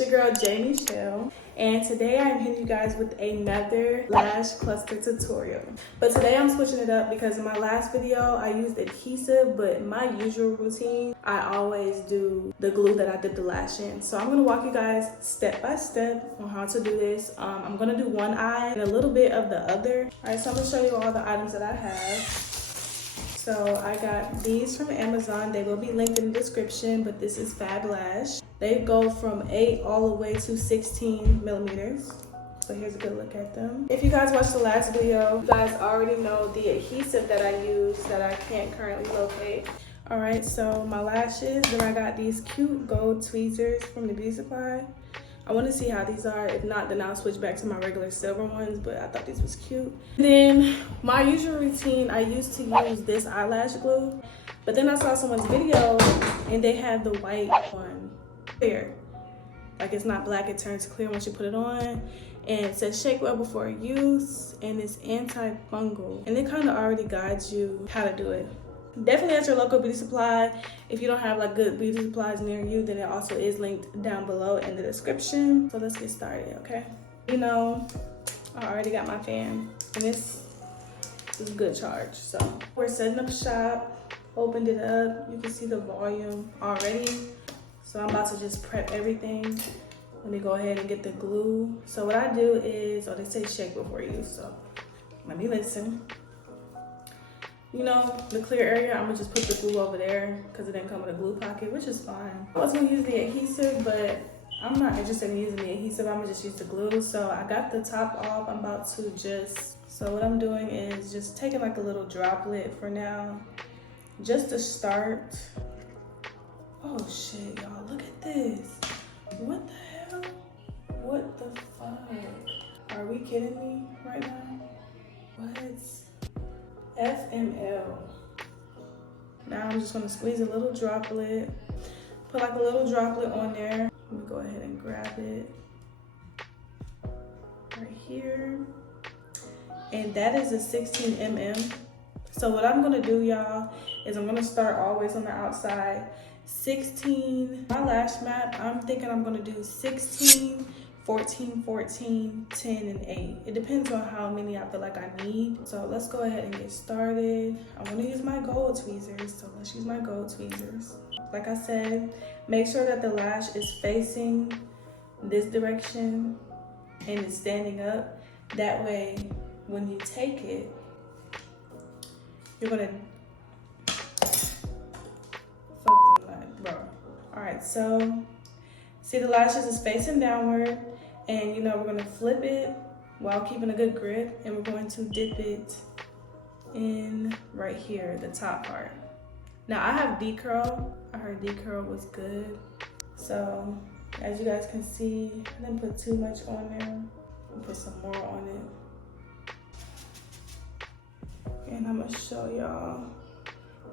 It's your girl Jamie Shell, and today I'm hitting you guys with another lash cluster tutorial. But today I'm switching it up because in my last video I used adhesive, but in my usual routine I always do the glue that I did the lash in. So I'm going to walk you guys step by step on how to do this. I'm going to do one eye and a little bit of the other. Alright, so I'm going to show you all the items that I have. So I got these from Amazon. They will be linked in the description, but this is Fadlash. They go from 8 all the way to 16 millimeters. So here's a good look at them. If you guys watched the last video, you guys already know the adhesive that I use that I can't currently locate. All right, so my lashes, then I got these cute gold tweezers from the beauty supply. I want to see how these are. If not, then I'll switch back to my regular silver ones, but I thought these was cute. Then my usual routine, I used to use this eyelash glue, but then I saw someone's video and they had the white one clear. Like it's not black, it turns clear once you put it on. And it says shake well before use, and it's antifungal. And it kind of already guides you how to do it. Definitely at your local beauty supply. If you don't have like good beauty supplies near you, then it also is linked down below in the description. So let's get started, okay? You know, I already got my fan and this is good charge. So we're setting up shop, opened it up. You can see the volume already. So I'm about to just prep everything. Let me go ahead and get the glue. So what I do is, they say shake before use, so let me listen. You know, the clear area, I'm gonna just put the glue over there because it didn't come with a glue pocket, which is fine. I was gonna use the adhesive, but I'm not interested in using the adhesive. I'm gonna just use the glue. So I got the top off. I'm about to so what I'm doing is just taking like a little droplet for now, just to start. Oh shit, y'all, look at this. What the hell? What the fuck? Are we kidding me right now? What? FML. Now I'm just gonna squeeze a little droplet, put like a little droplet on there. Let me go ahead and grab it right here. And that is a 16 mm. So what I'm gonna do, y'all, is I'm gonna start always on the outside. 16, my lash map, I'm thinking I'm gonna do 16, 14, 14, 10, and 8. It depends on how many I feel like I need. So let's go ahead and get started. I want to use my gold tweezers, so let's use my gold tweezers. Like I said, make sure that the lash is facing this direction and it's standing up. That way, when you take it, you're gonna fuck the line, bro. All right, so see the lashes is facing downward. And you know, we're gonna flip it while keeping a good grip, and we're going to dip it in right here, the top part. Now I have D-curl. I heard D-curl was good. So as you guys can see, I didn't put too much on there. I'll put some more on it. And I'm gonna show y'all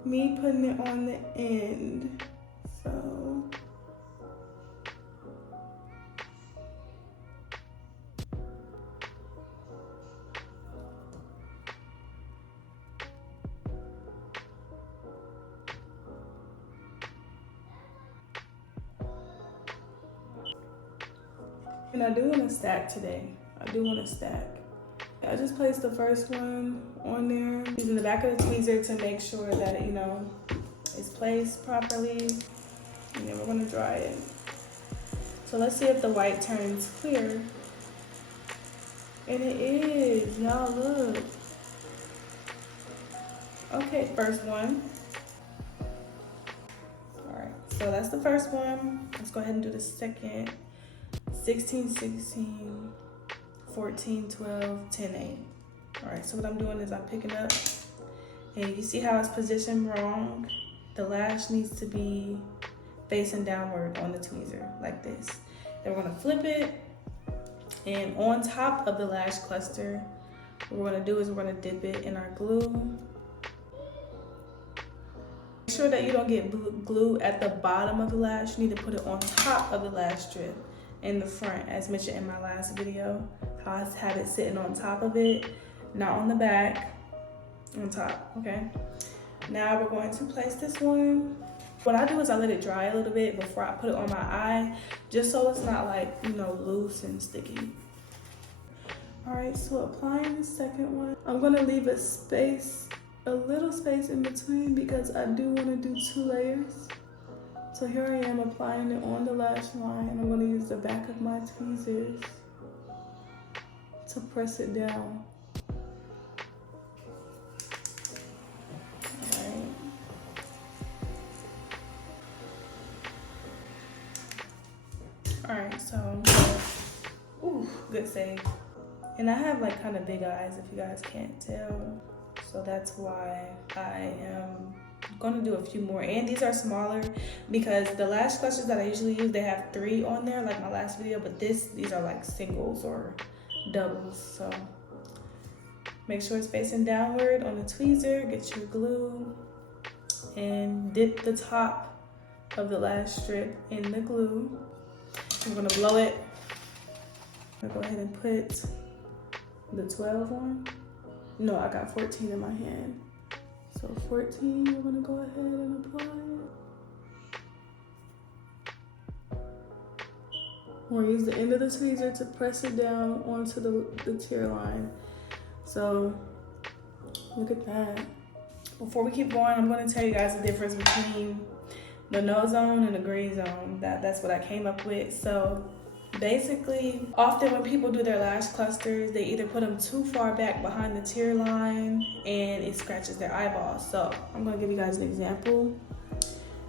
me putting it on the end. So and I do want to stack today. I do want to stack. I just placed the first one on there, using the back of the tweezer to make sure that, you know, it's placed properly. And then we're going to dry it. So let's see if the white turns clear. And it is. Y'all look. Okay, first one. All right, so that's the first one. Let's go ahead and do the second. 16, 16, 14, 12, 10, 8. All right, so what I'm doing is I'm picking up, and you see how it's positioned wrong? The lash needs to be facing downward on the tweezer, like this. Then we're gonna flip it, and on top of the lash cluster, what we're gonna do is we're gonna dip it in our glue. Make sure that you don't get glue at the bottom of the lash. You need to put it on top of the lash strip in the front, as mentioned in my last video, how I have it sitting on top of it, not on the back, on top, okay? Now we're going to place this one What I do is I let it dry a little bit before I put it on my eye, just so it's not like, you know, loose and sticky. All right, so applying the second one, I'm gonna leave a little space in between because I do wanna do 2 layers. So here I am applying it on the lash line. I'm gonna use the back of my tweezers to press it down. All right, so, ooh, good save. And I have like kind of big eyes if you guys can't tell. So that's why I am gonna do a few more. And these are smaller because the lash clusters that I usually use, they have 3 on there like my last video, but these are like singles or doubles. So make sure it's facing downward on the tweezer, get your glue and dip the top of the lash strip in the glue. I'm gonna blow it. I'm gonna go ahead and put the 12 on. No, I got 14 in my hand. So 14, we're gonna go ahead and apply it. We're gonna use the end of the tweezer to press it down onto the tear line. So look at that. Before we keep going, I'm gonna tell you guys the difference between the no zone and the green zone. That's what I came up with. So basically, often when people do their lash clusters, they either put them too far back behind the tear line and it scratches their eyeballs. So I'm gonna give you guys an example.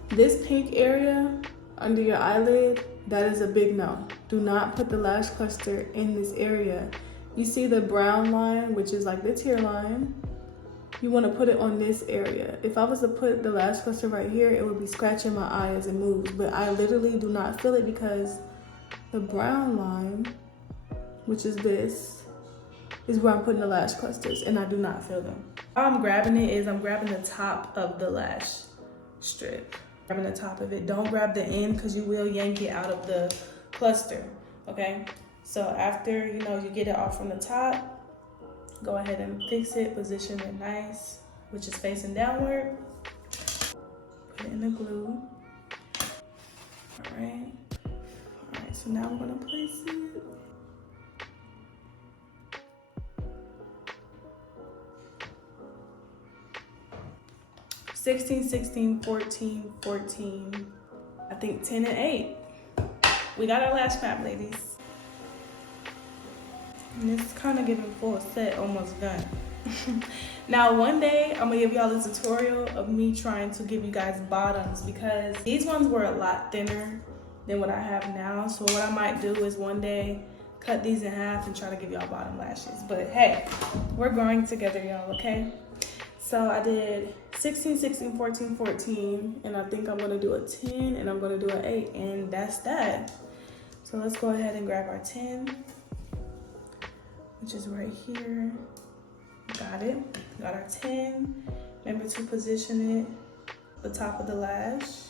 This pink area under your eyelid, that is a big no. Do not put the lash cluster in this area. You see the brown line, which is like the tear line. You want to put it on this area. If I was to put the lash cluster right here, it would be scratching my eye as it moves. But I literally do not feel it because the brown line, which is this, is where I'm putting the lash clusters, and I do not feel them. How I'm grabbing it is I'm grabbing the top of the lash strip. Grabbing the top of it. Don't grab the end because you will yank it out of the cluster, okay? So after, you know, you get it off from the top, go ahead and fix it, position it nice, which is facing downward. Put it in the glue. All right, so now I'm gonna place it. (16, 16, 14, 14, I think 10 and 8. We got our lash map, ladies. And it's kind of giving full set, almost done. Now one day I'm gonna give y'all a tutorial of me trying to give you guys bottoms because these ones were a lot thinner than what I have now. So what I might do is one day cut these in half and try to give y'all bottom lashes. But hey, we're growing together, y'all, okay? So I did 16, 16, 14, 14, and I think I'm gonna do a 10 and I'm gonna do an 8, and that's that. So let's go ahead and grab our 10. Which is right here. Got it. Got our 10. Remember to position it the top of the lash.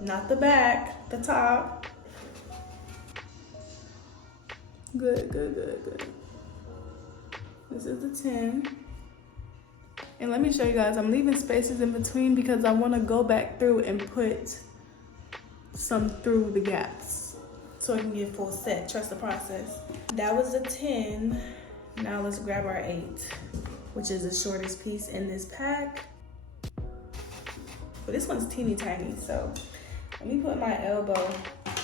Not the back, the top. Good, good, good, good. This is the 10. And let me show you guys, I'm leaving spaces in between because I want to go back through and put some through the gaps so I can get full set. Trust the process. That was the 10. Now let's grab our 8, which is the shortest piece in this pack. But this one's teeny tiny, so let me put my elbow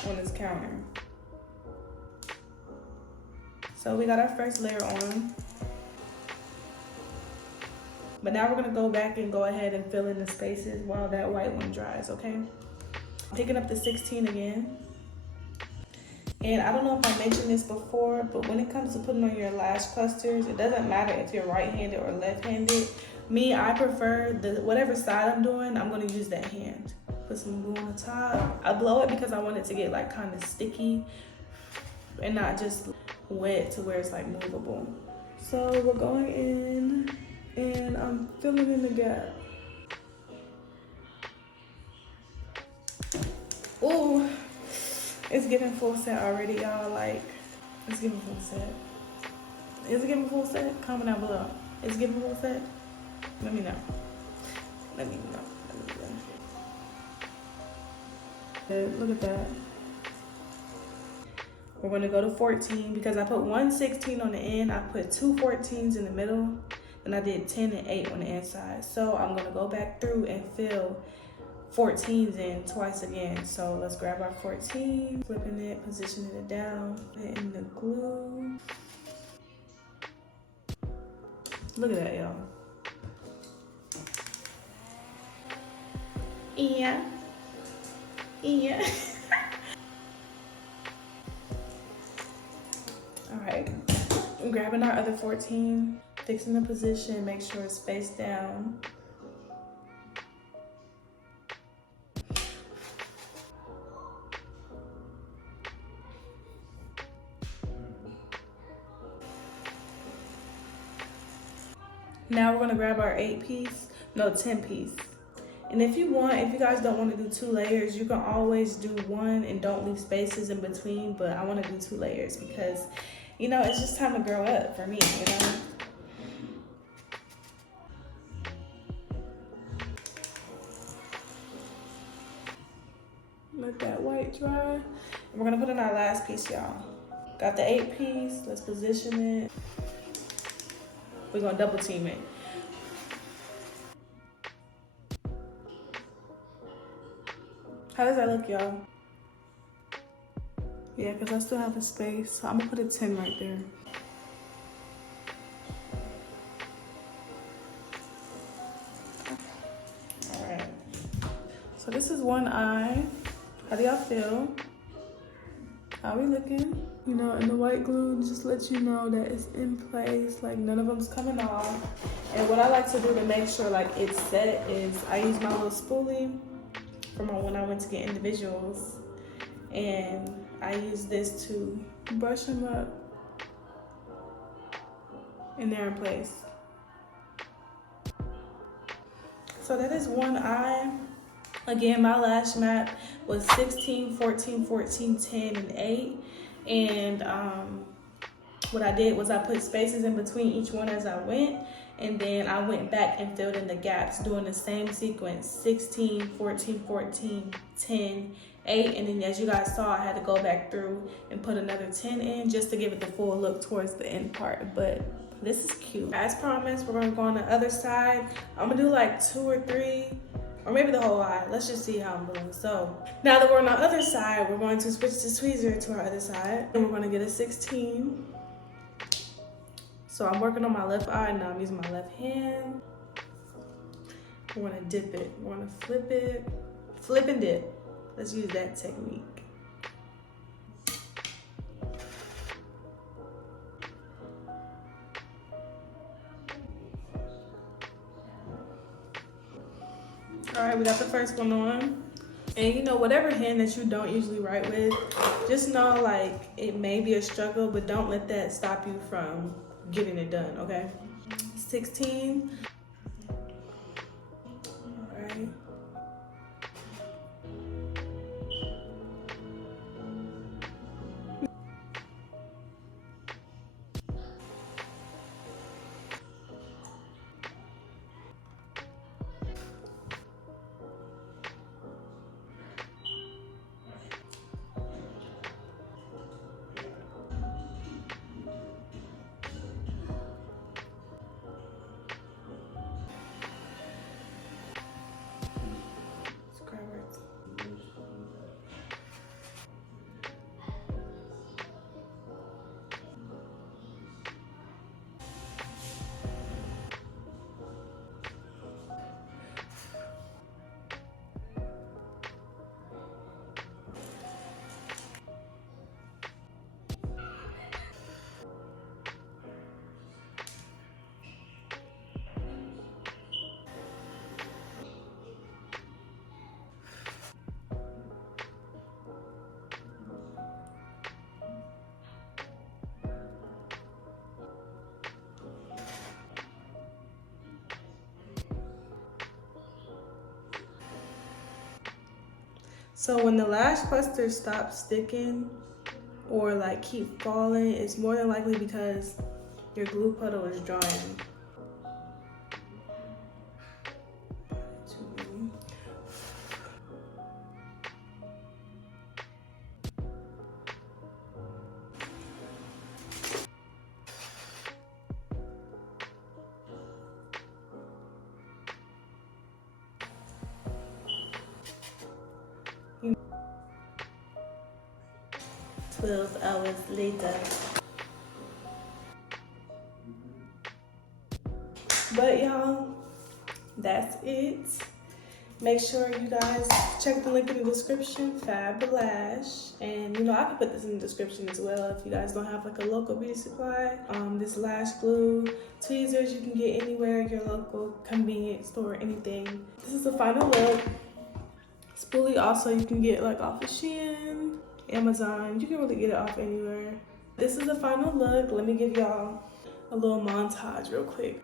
on this counter. So we got our first layer on. But now we're gonna go back and go ahead and fill in the spaces while that white one dries, okay? Picking up the 16 again. And I don't know if I mentioned this before, but when it comes to putting on your lash clusters, it doesn't matter if you're right-handed or left-handed. Me, I prefer whatever side I'm doing, I'm gonna use that hand. Put some glue on the top. I blow it because I want it to get like kind of sticky and not just wet to where it's like movable. So we're going in and I'm filling in the gap. Ooh. It's giving full set already, y'all. Like, it's giving full set. Is it giving full set? Comment down below. Is it giving full set? Let me know. Let me know. Look at that. We're gonna go to 14 because I put one 16 on the end. I put two 14s in the middle, and I did 10 and 8 on the inside. So I'm gonna go back through and fill 14s in twice again. So let's grab our 14, flipping it, positioning it down, hitting the glue. Look at that, y'all. Yeah. All right, I'm grabbing our other 14, fixing the position, make sure it's face down. Now we're gonna grab our 10 piece. And if you guys don't want to do 2 layers, you can always do 1 and don't leave spaces in between, but I want to do 2 layers because, you know, it's just time to grow up for me, you know? Let that white dry. And we're gonna put in our last piece, y'all. Got the 8 piece, let's position it. We're gonna double team it. How does that look, y'all? Yeah, because I still have a space, so I'm gonna put a 10 right there. All right. So this is one eye. How do y'all feel? How we looking? You know, and the white glue just lets you know that it's in place, like none of them's coming off. And what I like to do to make sure like it's set is I use my little spoolie from when I went to get individuals, and I use this to brush them up, and they're in place. So that is one eye. Again, my lash map was 16, 14, 14, 10, and 8. And what I did was I put spaces in between each one as I went. And then I went back and filled in the gaps doing the same sequence, 16, 14, 14, 10, 8. And then as you guys saw, I had to go back through and put another 10 in just to give it the full look towards the end part. But this is cute. As promised, we're gonna go on the other side. I'm gonna do like 2 or 3, or maybe the whole eye. Let's just see how I'm doing. So now that we're on the other side, we're going to switch the tweezer to our other side, and we're gonna get a 16. So I'm working on my left eye, now I'm using my left hand. We're gonna dip it. We're gonna flip it. Flip and dip. Let's use that technique. All right, we got the first one on. And you know, whatever hand that you don't usually write with, just know like it may be a struggle, but don't let that stop you from getting it done, okay? 16. All right. So when the lash clusters stop sticking or like keep falling, it's more than likely because your glue puddle is drying. 12 hours later. But y'all, that's it. Make sure you guys check the link in the description, Fadlash. And you know, I can put this in the description as well if you guys don't have like a local beauty supply. This lash glue, tweezers you can get anywhere, your local convenience store, anything. This is the final look. Spoolie also you can get like off of Shein, Amazon. You can really get it off anywhere. This is the final look. Let me give y'all a little montage real quick.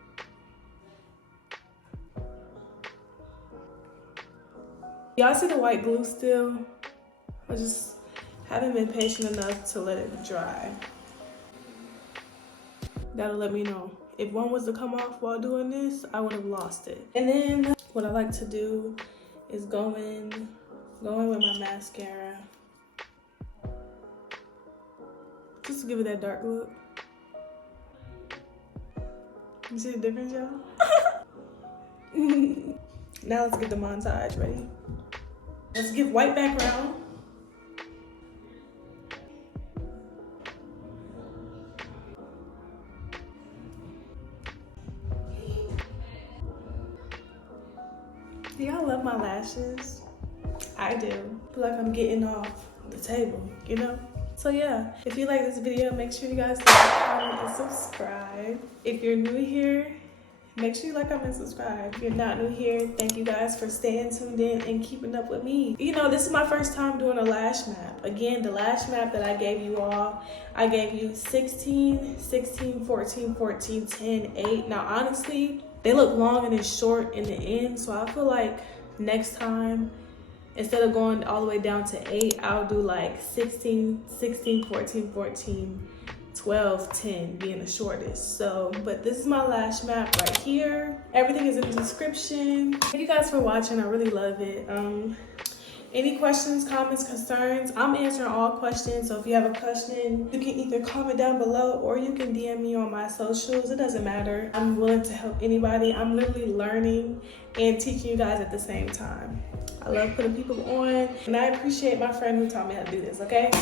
Y'all see the white glue still? I just haven't been patient enough to let it dry. That'll let me know. If one was to come off while doing this, I would have lost it. And then what I like to do is go in with my mascara. Just to give it that dark look. You see the difference, y'all? Now let's get the montage ready. Let's give white background. Do y'all love my lashes? I do. I feel like I'm getting off the table, you know? So yeah, if you like this video, make sure you guys like, comment, and subscribe. If you're new here, make sure you like, comment, and subscribe. If you're not new here, thank you guys for staying tuned in and keeping up with me. You know, this is my first time doing a lash map. Again, the lash map that I gave you all, I gave you 16, 16, 14, 14, 10, 8. Now, honestly, they look long and it's short in the end, so I feel like next time, instead of going all the way down to 8, I'll do like 16, 16, 14, 14, 12, 10 being the shortest. So, but this is my lash map right here. Everything is in the description. Thank you guys for watching. I really love it. Any questions, comments, concerns, I'm answering all questions. So if you have a question, you can either comment down below or you can DM me on my socials. It doesn't matter. I'm willing to help anybody. I'm literally learning and teaching you guys at the same time. I love putting people on, and I appreciate my friend who taught me how to do this, okay?